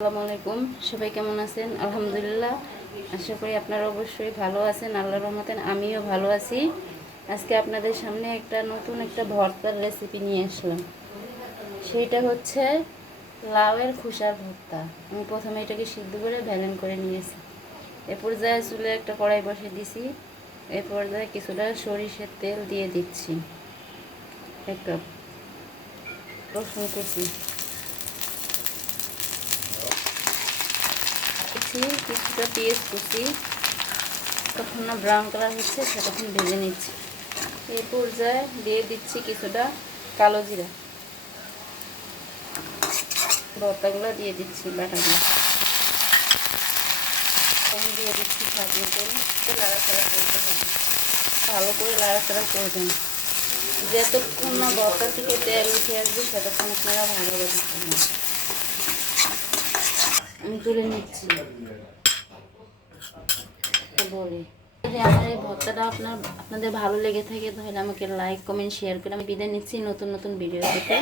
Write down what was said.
আসসালামু আলাইকুম। সবাই কেমন আছেন? আলহামদুলিল্লাহ, আশা করি আপনারা অবশ্যই ভালো আছেন। আল্লাহর রহমতে আমিও ভালো আছি। আজকে আপনাদের সামনে নতুন একটা ভর্তার রেসিপি নিয়ে আসলাম। সেইটা হচ্ছে লাউয়ের খোসার ভর্তা। আমি প্রথমে এটাকে সিদ্ধ করে ভ্যালেন করে নিয়েছি। এ পর্যায়ে চুলে একটা কড়াই বসে দিছি। এ পর্যায়ে কিছুটা সরিষার তেল দিয়ে দিচ্ছি, 1 কাপ রসুন কুচি কিছুটা পেঁয়াজ কুচি, তখন না ব্রাউন কালার হচ্ছে সেতক্ষণ ভেজে নিচ্ছি। এই পর্যায়ে দিয়ে দিচ্ছি কিছুটা কালো জিরা, ভর্তাগুলো দিয়ে দিচ্ছি বাটাগুলো, তখন দিয়ে দিচ্ছি স্বাদ মতো নাড়াচাড়া করতে হবে। ভালো করে নাড়াচাড়া করবেন, যতক্ষণ না ভর্তা থেকে তেল উঠে আসবে সেতক্ষণ আপনারা ভালোভাবে করবেন। আমি তুলে নিচ্ছি বলে। যদি আমার এই ভর্তাটা আপনাদের ভালো লেগে থাকে তাহলে আমাকে লাইক কমেন্ট শেয়ার করে আমি বিদায় নিচ্ছি নতুন নতুন ভিডিও থেকে।